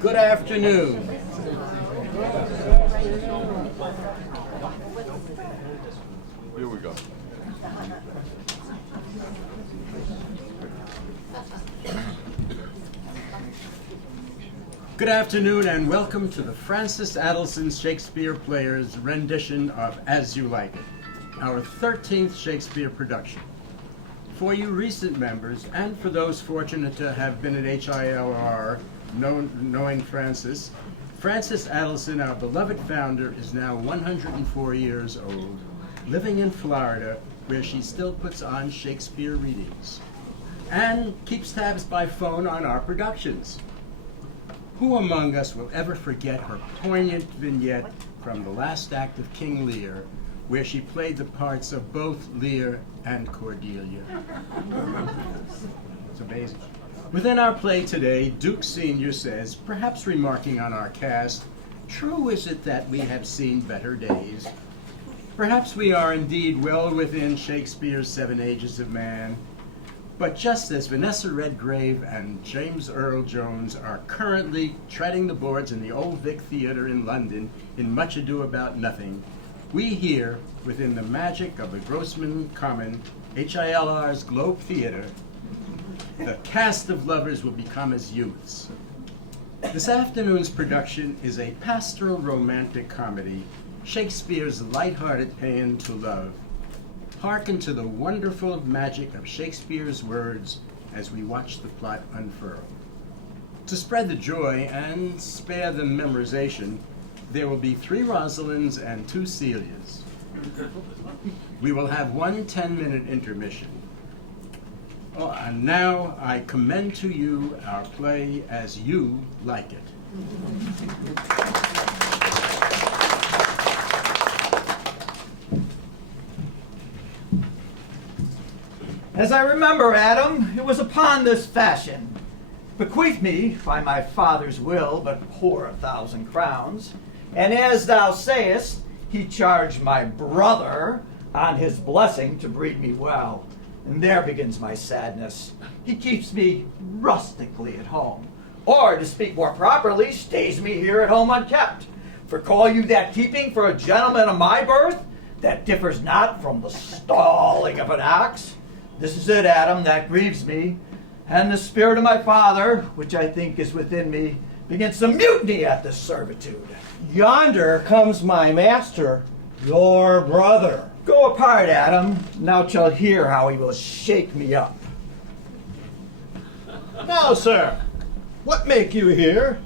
Good afternoon. Here we go. Good afternoon and welcome to the Francis Adelson Shakespeare Players rendition of As You Like It, our 13th Shakespeare production. For you recent members, and for those fortunate to have been at HILR knowing Francis Adelson, our beloved founder, is now 104 years old, living in Florida, where she still puts on Shakespeare readings and keeps tabs by phone on our productions. Who among us will ever forget her poignant vignette from the last act of King Lear, where she played the parts of both Lear and Cordelia? It's amazing. Within our play today, Duke Sr. says, perhaps remarking on our cast, "True is it that we have seen better days." Perhaps we are indeed well within Shakespeare's 7 Ages of Man, but just as Vanessa Redgrave and James Earl Jones are currently treading the boards in the Old Vic Theatre in London in Much Ado About Nothing, we here, within the magic of the Grossman Common, HILR's Globe Theatre, the cast of lovers will become as youths. This afternoon's production is a pastoral romantic comedy, Shakespeare's light-hearted paean to love. Hearken to the wonderful magic of Shakespeare's words as we watch the plot unfurl. To spread the joy and spare the memorization, there will be 3 Rosalinds and 2 Celias. We will have 1 10-minute intermission. Oh, and now I commend to you our play As You Like It. As I remember, Adam, it was upon this fashion, bequeathed me by my father's will but poor 1,000 crowns, and as thou sayest, he charged my brother on his blessing to breed me well. And there begins my sadness. He keeps me rustically at home, or, to speak more properly, stays me here at home unkept. For call you that keeping for a gentleman of my birth, that differs not from the stalling of an ox? This is it, Adam, that grieves me, and the spirit of my father, which I think is within me, begins to mutiny at this servitude. Yonder comes my master, your brother. Go apart, Adam. Now shall hear how he will shake me up. Now, sir, what make you here?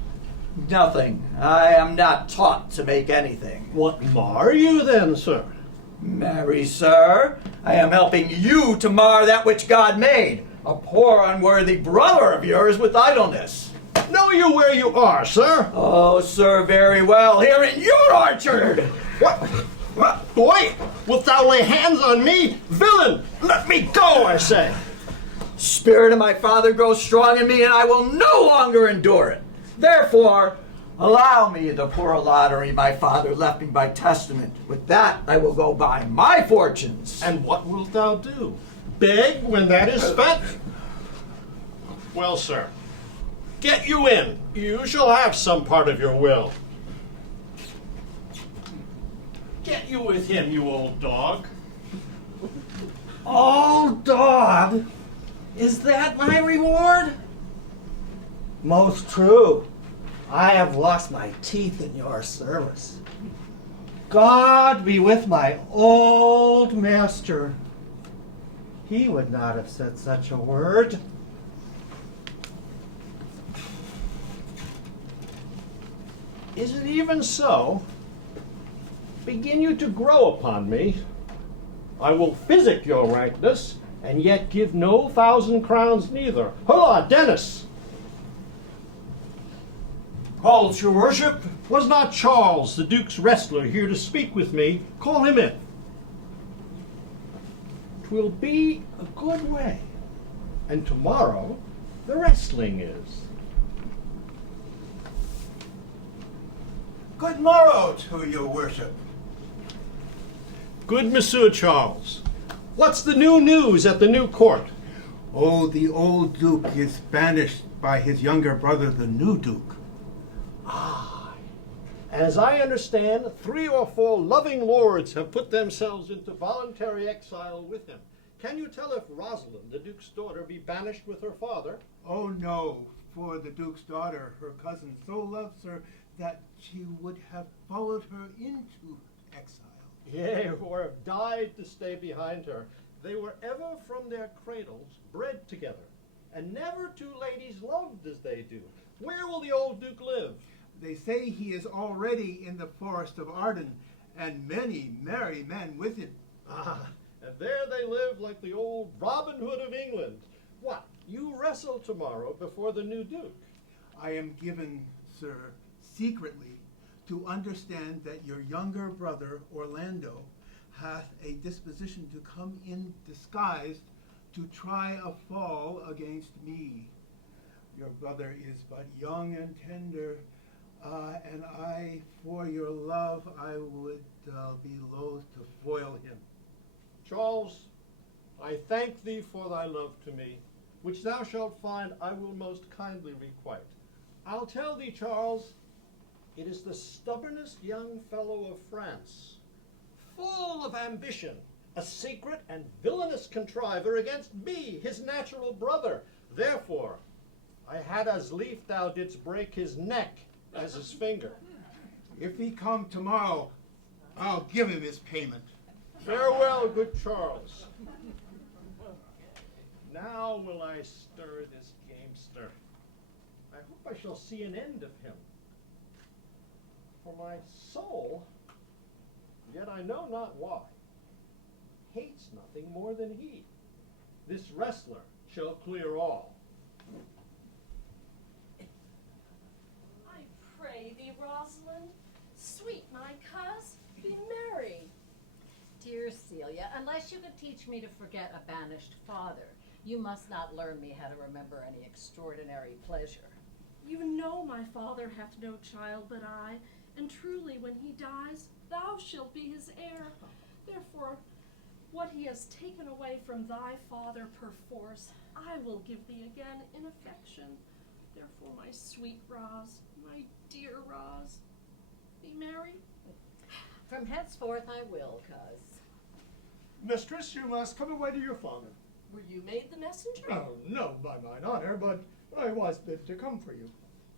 Nothing. I am not taught to make anything. What mar you then, sir? Marry, sir, I am helping you to mar that which God made, a poor unworthy brother of yours with idleness. Know you where you are, sir? Oh, sir, very well, here in your orchard. What? Boy, wilt thou lay hands on me? Villain, let me go, I say. Spirit of my father grows strong in me, and I will no longer endure it. Therefore, allow me the poor lottery my father left me by testament. With that, I will go buy my fortunes. And what wilt thou do? Beg when that is spent? Well, sir, get you in. You shall have some part of your will. Get you with him, you old dog. Old dog? Is that my reward? Most true. I have lost my teeth in your service. God be with my old master. He would not have said such a word. Is it even so? Begin you to grow upon me. I will physic your rankness, and yet give no 1,000 crowns neither. Holla, Dennis! Calls, your worship. Was not Charles, the Duke's wrestler, here to speak with me? Call him in. 'Twill be a good way. And tomorrow the wrestling is. Good morrow to your worship. Good Monsieur Charles, what's the new news at the new court? Oh, the old Duke is banished by his younger brother, the new Duke. As I understand, 3 or 4 loving lords have put themselves into voluntary exile with him. Can you tell if Rosalind, the Duke's daughter, be banished with her father? Oh no, for the Duke's daughter, her cousin, so loves her that she would have followed her into exile. Yea, or have died to stay behind her. They were ever from their cradles bred together, and never 2 ladies loved as they do. Where will the old Duke live? They say he is already in the forest of Arden, and many merry men with him. Ah, and there they live like the old Robin Hood of England. What, you wrestle tomorrow before the new Duke? I am given, sir, secretly, to understand that your younger brother, Orlando, hath a disposition to come in disguised to try a fall against me. Your brother is but young and tender, and I, for your love, I would be loath to foil him. Charles, I thank thee for thy love to me, which thou shalt find I will most kindly requite. I'll tell thee, Charles, it is the stubbornest young fellow of France, full of ambition, a secret and villainous contriver against me, his natural brother. Therefore, I had as lief thou didst break his neck as his finger. If he come tomorrow, I'll give him his payment. Farewell, good Charles. Now will I stir this gamester. I hope I shall see an end of him. For my soul, yet I know not why, hates nothing more than he. This wrestler shall clear all. I pray thee, Rosalind, sweet my coz, be merry. Dear Celia, unless you could teach me to forget a banished father, you must not learn me how to remember any extraordinary pleasure. You know my father hath no child but I, and truly when he dies, thou shalt be his heir. Therefore, what he has taken away from thy father perforce, I will give thee again in affection. Therefore, my sweet Roz, my dear Roz, be merry. From henceforth I will, coz. Mistress, you must come away to your father. Were you made the messenger? Oh, no, by mine honor, but I was bid to come for you.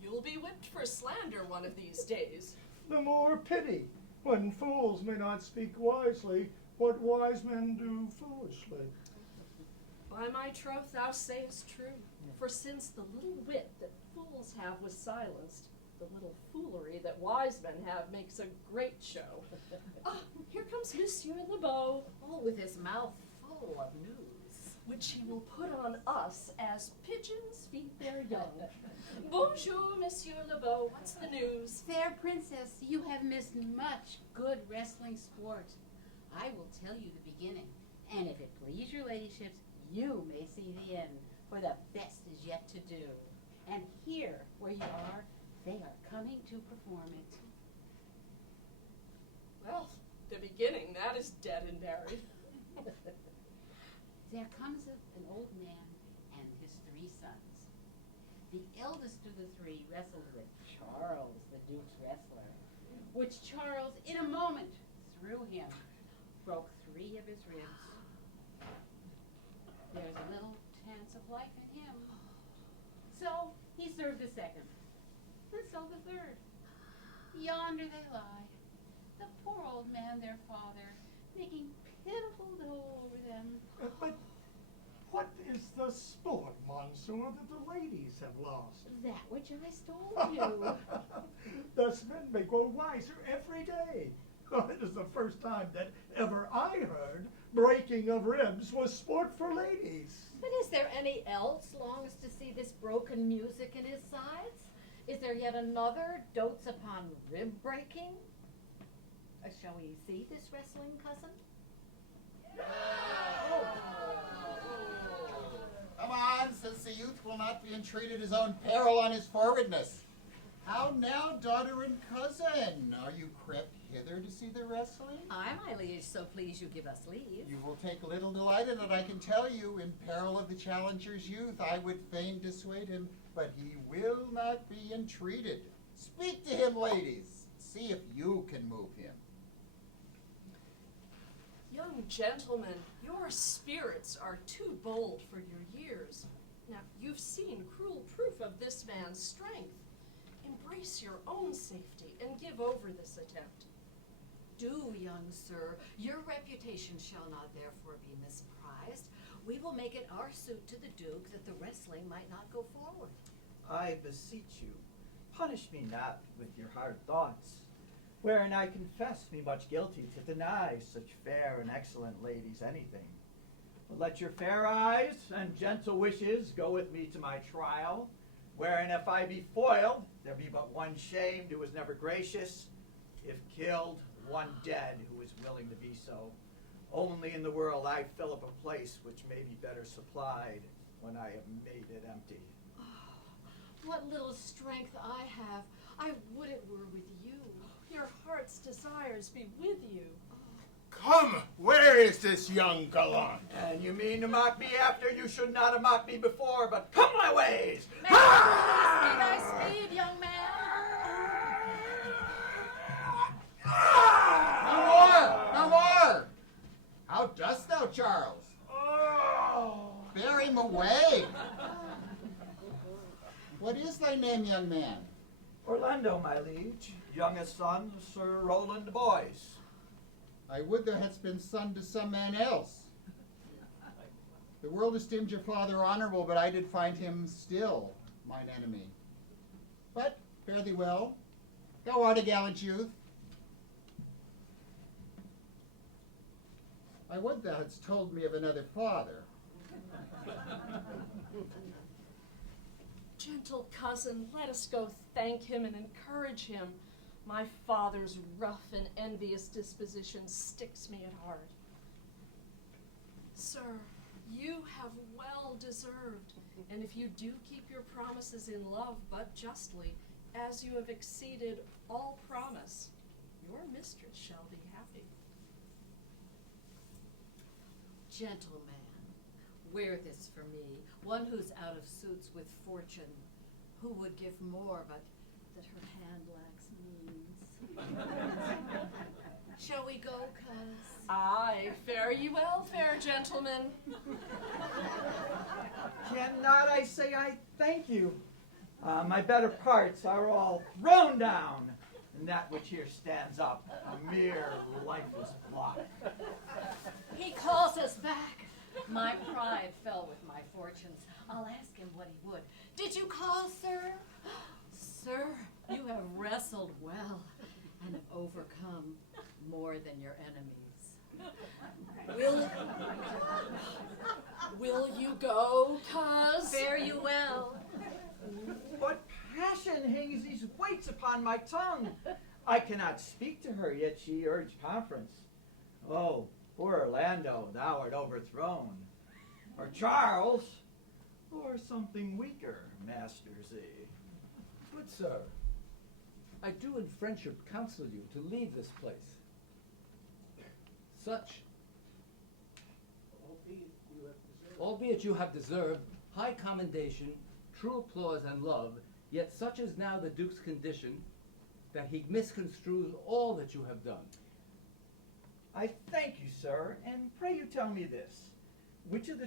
You'll be whipped for slander one of these days. The more pity, when fools may not speak wisely, what wise men do foolishly. By my troth thou sayest true, for since the little wit that fools have was silenced, the little foolery that wise men have makes a great show. Ah, here comes Monsieur LeBeau, All with his mouth full of news. which he will put on us as pigeons feed their young. Bonjour, Monsieur LeBeau, what's the news? Fair princess, you have missed much good wrestling sport. I will tell you the beginning, and if it please your ladyships, you may see the end, for the best is yet to do. And here, where you are, they are coming to perform it. Well, the beginning, that is dead and buried. There comes an old man and his 3 sons. The eldest of the 3 wrestled with Charles, the Duke's wrestler, which Charles, in a moment, threw him, broke 3 of his ribs. There's a little chance of life in him. So he served the 2nd, and so the 3rd. Yonder they lie, the poor old man, their father, making pitiful dole over them. But what is the sport, Monsieur, that the ladies have lost? That which I stole you. Thus men may grow wiser every day. It is the first time that ever I heard breaking of ribs was sport for ladies. But is there any else longs to see this broken music in his sides? Is there yet another dotes upon rib breaking? Shall we see this wrestling, cousin? Come on, since the youth will not be entreated his own peril on his forwardness. How now, daughter and cousin? Are you crept hither to see the wrestling? Aye, my liege, so please you give us leave. You will take little delight in it, I can tell you. In peril of the challenger's youth, I would fain dissuade him, but he will not be entreated. Speak to him, ladies. See if you can move him. Young gentlemen, your spirits are too bold for your years. Now, you've seen cruel proof of this man's strength. Embrace your own safety and give over this attempt. Do, young sir. Your reputation shall not therefore be misprized. We will make it our suit to the Duke that the wrestling might not go forward. I beseech you, punish me not with your hard thoughts, wherein I confess me much guilty to deny such fair and excellent ladies anything. But let your fair eyes and gentle wishes go with me to my trial, wherein if I be foiled, there be but one shamed who was never gracious, if killed, one dead who is willing to be so. Only in the world I fill up a place which may be better supplied when I have made it empty. What little strength I have, I would it were with you. Your heart's desires be with you. Come, where is this young gallant? And you mean to mock me after you should not have mocked me before, but come my ways! May thy speed, young man. No more! No more! How dost thou, Charles? Bear him away! What is thy name, young man? Orlando, my liege, youngest son of Sir Roland Boyce. I would thou hadst been son to some man else. The world esteemed your father honorable, but I did find him still mine enemy. But fare thee well. Thou art a gallant youth. I would thou hadst told me of another father. Gentle cousin, let us go thank him and encourage him. My father's rough and envious disposition sticks me at heart. Sir, you have well deserved, and if you do keep your promises in love but justly, as you have exceeded all promise, your mistress shall be happy. Gentleman, wear this for me, one who's out of suits with fortune, who would give more, but that her hand lacks means. Shall we go, cuz? Aye, fare ye well, fair gentlemen. Cannot I say I thank you? My better parts are all thrown down, and that which here stands up, a mere lifeless block. He calls us back. My pride fell with my fortunes. I'll ask him what he would. Did you call, sir? Sir, you have wrestled well and have overcome more than your enemies. Will you go, cuz? Fare you well. What passion hangs these weights upon my tongue? I cannot speak to her, yet she urged conference. Oh, poor Orlando, thou art overthrown. Or Charles, or something weaker, Master Z. Good sir, I do in friendship counsel you to leave this place. Such, albeit you have deserved high commendation, true applause and love, yet such is now the Duke's condition that he misconstrues all that you have done. I thank you, sir, and pray you tell me this. Which of the